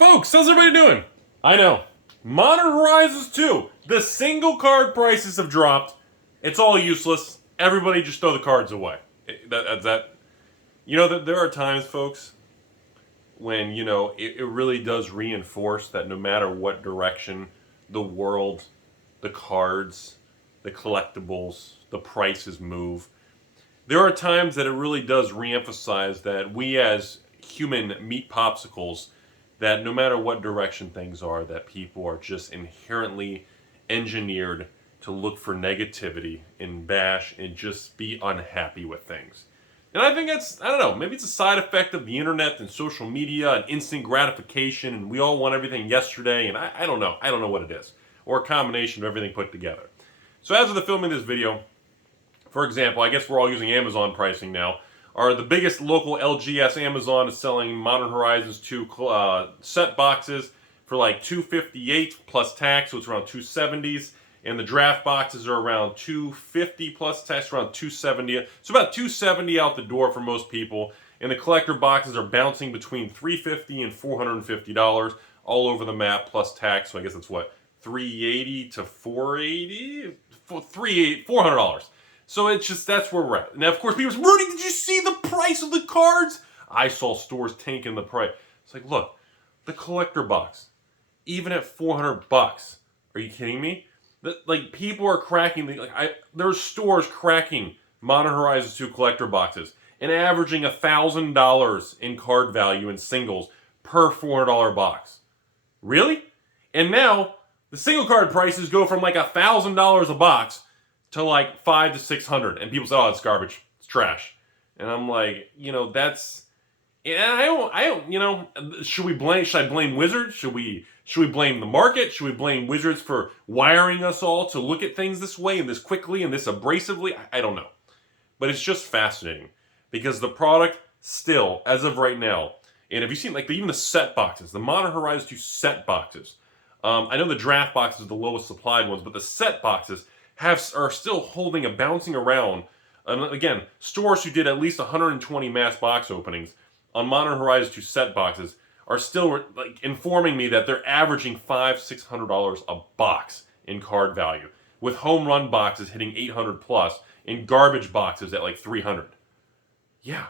Folks, how's everybody doing? I know. Modern Horizons 2. The single card prices have dropped. It's all useless. Everybody just throw the cards away. You know, that there are times, folks, when, you know, it really does reinforce that no matter what direction the world, the cards, the collectibles, the prices move, there are times that it really does reemphasize that we as human meat popsicles, that no matter what direction things are, that people are just inherently engineered to look for negativity and bash and just be unhappy with things. And I think that's, I don't know, maybe it's a side effect of the internet and social media and instant gratification, and we all want everything yesterday, and I don't know. I don't know what it is. Or a combination of everything put together. So as of the filming this video, for example, I guess we're all using Amazon pricing now, are the biggest local LGS Amazon is selling Modern Horizons 2 set boxes for like $258 plus tax, so it's around $270s. And the draft boxes are around $250 plus tax, around $270. So about $270 out the door for most people. And the collector boxes are bouncing between $350 and $450 all over the map plus tax. So I guess that's what, $380 to $480? $400. So it's just, that's where we're at. Now, of course, people say, Rudy, did you see the price of the cards? I saw stores tanking the price. It's like, look, the collector box, even at $400, are you kidding me? Like, people are cracking, there's stores cracking Modern Horizons 2 collector boxes and averaging $1,000 in card value in singles per $400 box. Really? And now, the single card prices go from like $1,000 a box to like $500 to $600, and people say, "Oh, it's garbage, it's trash," and I'm like, you know, that's, and I don't, you know, should I blame Wizards? Should we blame the market? Should we blame Wizards for wiring us all to look at things this way and this quickly and this abrasively? I don't know, but it's just fascinating because the product still, as of right now, and have you seen like even the set boxes, the Modern Horizons 2 set boxes? I know the draft boxes are the lowest supplied ones, but the set boxes are still holding and bouncing around. Again, stores who did at least 120 mass box openings on Modern Horizons 2 set boxes are still like informing me that they're averaging $500-600 a box in card value, with home run boxes hitting 800 plus and garbage boxes at like 300. Yeah,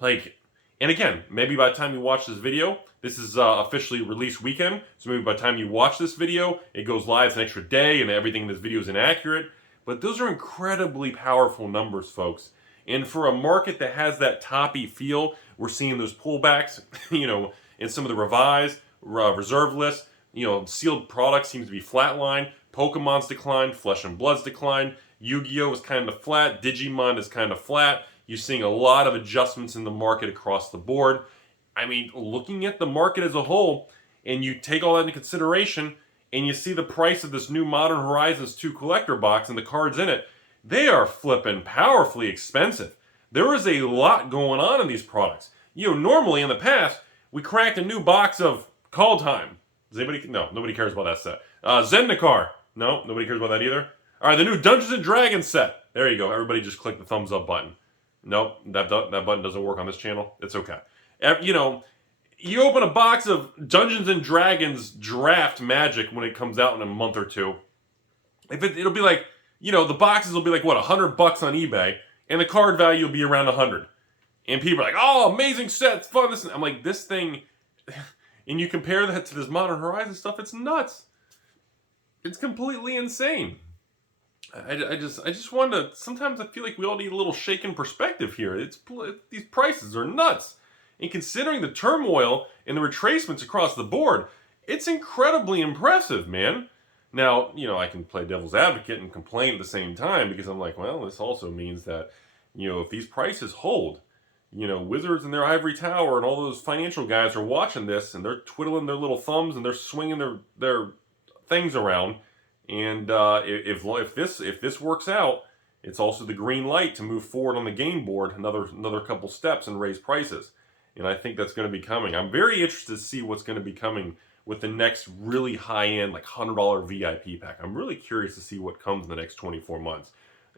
like, and again, maybe by the time you watch this video, this is officially release weekend, so maybe by the time you watch this video, it goes live an extra day and everything in this video is inaccurate. But those are incredibly powerful numbers, folks. And for a market that has that toppy feel, we're seeing those pullbacks, you know, in some of the revised, reserve lists. You know, sealed products seems to be flatline. Pokemon's declined, Flesh and Blood's declined. Yu-Gi-Oh! Is kind of flat, Digimon is kind of flat. You're seeing a lot of adjustments in the market across the board. I mean, looking at the market as a whole, and you take all that into consideration, and you see the price of this new Modern Horizons 2 collector box and the cards in it, they are flipping powerfully expensive. There is a lot going on in these products. You know, normally in the past, we cracked a new box of Kaldheim. Does anybody? No, nobody cares about that set. Zendikar. No, nobody cares about that either. All right, the new Dungeons and Dragons set. There you go. Everybody just click the thumbs up button. Nope, that button doesn't work on this channel. It's okay. You know, you open a box of Dungeons and Dragons Draft Magic when it comes out in a month or two. It'll be like, you know, the boxes will be like, what, $100 on eBay, and the card value will be around 100. And people are like, oh, amazing set, it's fun. I'm like, this thing, and you compare that to this Modern Horizons stuff, it's nuts. It's completely insane. I just want to, sometimes I feel like we all need a little shaken perspective here. These prices are nuts. And considering the turmoil and the retracements across the board, it's incredibly impressive, man. Now, you know, I can play devil's advocate and complain at the same time because I'm like, well, this also means that, you know, if these prices hold, you know, Wizards and their ivory tower and all those financial guys are watching this and they're twiddling their little thumbs and they're swinging their things around. And if this works out, it's also the green light to move forward on the game board another couple steps and raise prices. And I think that's going to be coming. I'm very interested to see what's going to be coming with the next really high-end, like $100 VIP pack. I'm really curious to see what comes in the next 24 months.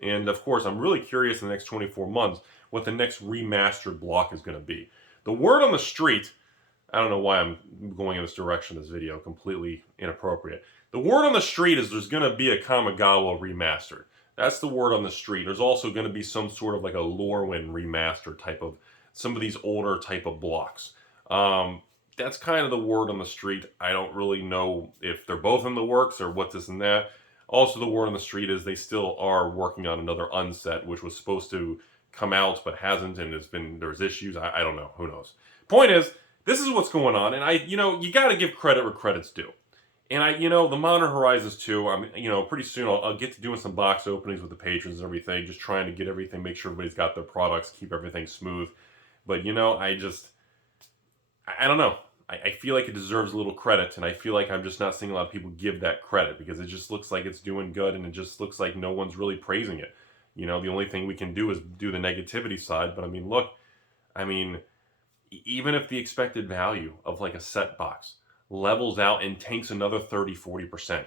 And of course, I'm really curious in the next 24 months what the next remastered block is going to be. The word on the street I don't know why I'm going in this direction in this video, completely inappropriate. The word on the street is there's going to be a Kamigawa remastered. That's the word on the street. There's also going to be some sort of like a Lorwyn remaster type of, some of these older type of blocks. That's kind of the word on the street. I don't really know if they're both in the works or what this and that. Also, the word on the street is they still are working on another unset, which was supposed to come out but hasn't, and there's issues. I don't know. Who knows? Point is, this is what's going on, and you got to give credit where credit's due. And the Modern Horizons 2, pretty soon I'll get to doing some box openings with the patrons and everything, just trying to get everything, make sure everybody's got their products, keep everything smooth. But I don't know. I feel like it deserves a little credit, and I feel like I'm just not seeing a lot of people give that credit because it just looks like it's doing good, and it just looks like no one's really praising it. The only thing we can do is do the negativity side, but look, even if the expected value of like a set box levels out and tanks another 30-40%,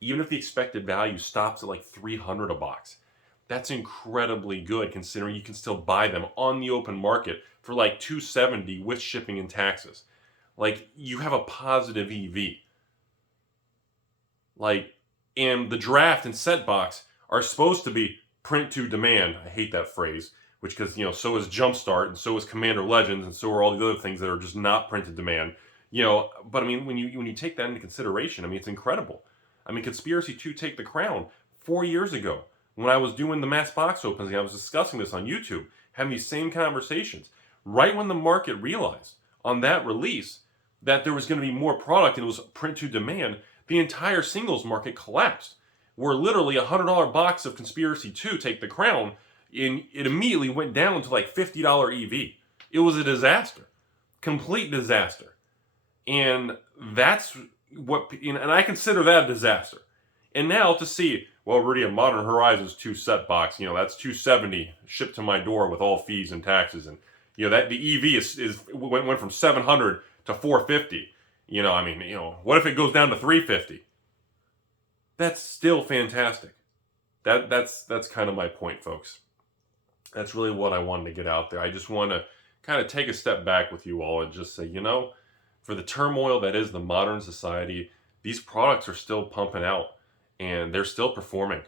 even if the expected value stops at like 300 a box, that's incredibly good considering you can still buy them on the open market for like $270 with shipping and taxes. Like, you have a positive EV. Like, and the draft and set box are supposed to be print to demand. I hate that phrase, which because, so is Jumpstart and so is Commander Legends and so are all the other things that are just not print to demand. But when you take that into consideration, it's incredible. Conspiracy 2 Take the Crown 4 years ago when I was doing the mass box openings, I was discussing this on YouTube, having these same conversations. Right when the market realized on that release that there was going to be more product and it was print to demand, the entire singles market collapsed. Where literally a $100 box of Conspiracy 2 Take the Crown, it immediately went down to like $50 EV. It was a disaster. Complete disaster. And that's what, and I consider that a disaster. And now to see, well, Rudy, a Modern Horizons 2 set box, that's $270 shipped to my door with all fees and taxes, and that the EV went from 700 to 450. What if it goes down to 350? That's still fantastic. That's kind of my point, folks. That's really what I wanted to get out there. I just want to kind of take a step back with you all and just say, for the turmoil that is the modern society, these products are still pumping out and they're still performing.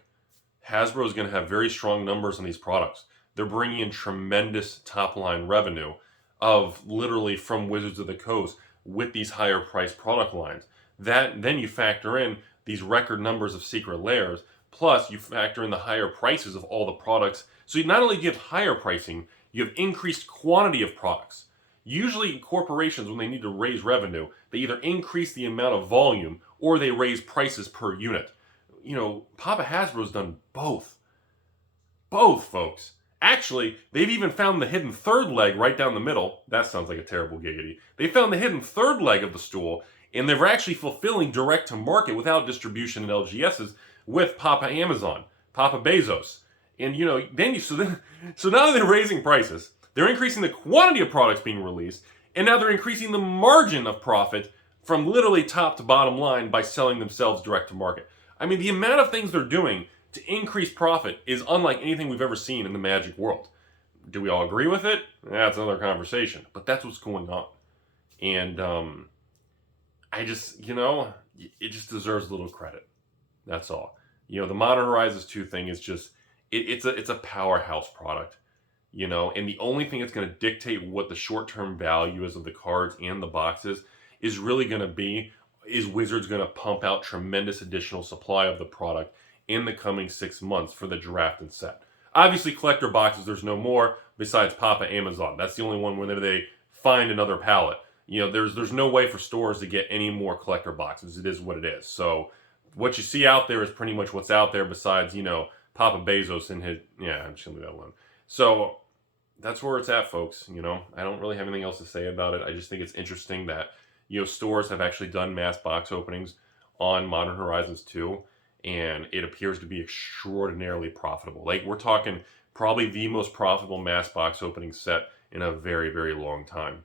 Hasbro is going to have very strong numbers on these products. They're bringing in tremendous top-line revenue of literally from Wizards of the Coast with these higher priced product lines. Then you factor in these record numbers of secret layers, plus you factor in the higher prices of all the products. So you not only give higher pricing, you have increased quantity of products. Usually corporations, when they need to raise revenue, they either increase the amount of volume or they raise prices per unit. Papa Hasbro's done both. Both, folks. Actually, they've even found the hidden third leg right down the middle. That sounds like a terrible giggity. They found the hidden third leg of the stool, and they're actually fulfilling direct to market without distribution in LGSs with Papa Amazon, Papa Bezos. And so now they're raising prices, they're increasing the quantity of products being released, and now they're increasing the margin of profit from literally top to bottom line by selling themselves direct to market. The amount of things they're doing to increase profit is unlike anything we've ever seen in the Magic world. Do we all agree with it? That's another conversation. But that's what's going on. And it just deserves a little credit. That's all. The Modern Horizons 2 thing is just, it's a powerhouse product. And the only thing that's going to dictate what the short-term value is of the cards and the boxes is really going to be, is Wizards going to pump out tremendous additional supply of the product in the coming 6 months for the draft and set. Obviously, collector boxes, there's no more besides Papa Amazon. That's the only one whenever they find another pallet. There's no way for stores to get any more collector boxes. It is what it is. So what you see out there is pretty much what's out there besides, Papa Bezos and his, I'm just going to leave that alone. So that's where it's at, folks. I don't really have anything else to say about it. I just think it's interesting that, stores have actually done mass box openings on Modern Horizons 2. And it appears to be extraordinarily profitable. Like, we're talking probably the most profitable mass box opening set in a very, very long time.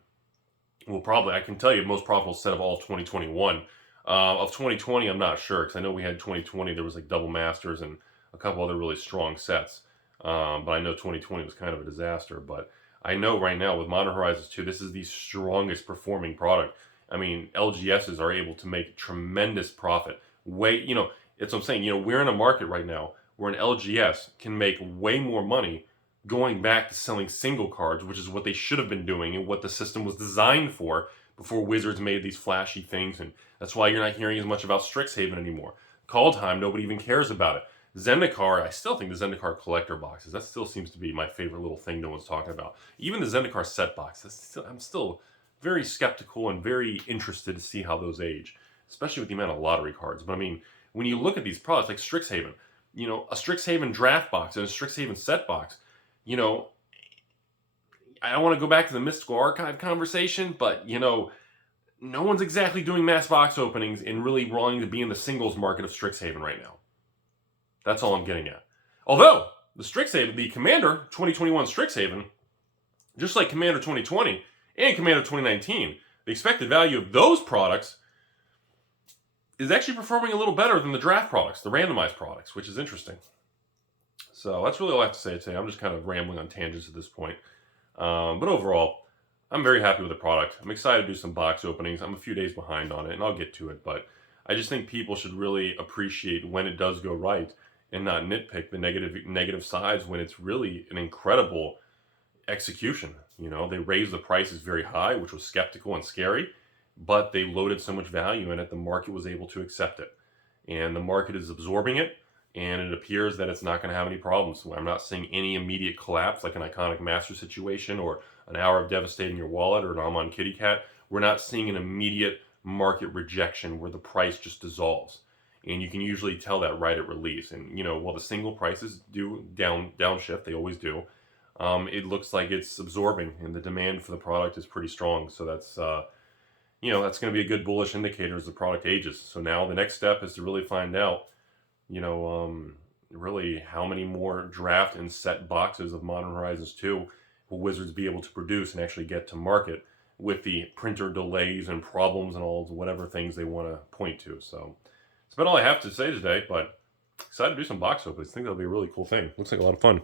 Well, probably, I can tell you, most profitable set of all 2021. Of 2020, I'm not sure, because I know we had 2020, there was like Double Masters and a couple other really strong sets. But I know 2020 was kind of a disaster. But, I know right now with Modern Horizons 2, this is the strongest performing product. I mean, LGSs are able to make tremendous profit. It's what I'm saying. We're in a market right now where an LGS can make way more money going back to selling single cards, which is what they should have been doing and what the system was designed for before Wizards made these flashy things. And that's why you're not hearing as much about StrixHaven anymore. Kaldheim, nobody even cares about it. Zendikar, I still think the Zendikar collector boxes, that still seems to be my favorite little thing no one's talking about. Even the Zendikar set boxes, I'm still very skeptical and very interested to see how those age, especially with the amount of lottery cards. But I mean, when you look at these products like StrixHaven, a StrixHaven draft box and a StrixHaven set box, I don't want to go back to the Mystical Archive conversation, but, no one's exactly doing mass box openings and really wanting to be in the singles market of StrixHaven right now. That's all I'm getting at. Although, the Commander 2021 StrixHaven, just like Commander 2020 and Commander 2019, the expected value of those products is actually performing a little better than the draft products, the randomized products, which is interesting. So that's really all I have to say today. I'm just kind of rambling on tangents at this point. But overall, I'm very happy with the product. I'm excited to do some box openings. I'm a few days behind on it, and I'll get to it. But I just think people should really appreciate when it does go right and not nitpick the negative sides when it's really an incredible execution. They raised the prices very high, which was skeptical and scary, but they loaded so much value in it, the market was able to accept it. And the market is absorbing it, and it appears that it's not going to have any problems. I'm not seeing any immediate collapse like an Iconic Master situation or an Hour of Devastating Your Wallet or an Amon Kitty Cat. We're not seeing an immediate market rejection where the price just dissolves. And you can usually tell that right at release. And, while the single prices do downshift, they always do, it looks like it's absorbing and the demand for the product is pretty strong. So that's, that's going to be a good bullish indicator as the product ages. So now the next step is to really find out, really how many more draft and set boxes of Modern Horizons 2 will Wizards be able to produce and actually get to market with the printer delays and problems and all whatever things they want to point to. So that's about all I have to say today, but excited to do some box openings. I think that'll be a really cool thing. Looks like a lot of fun.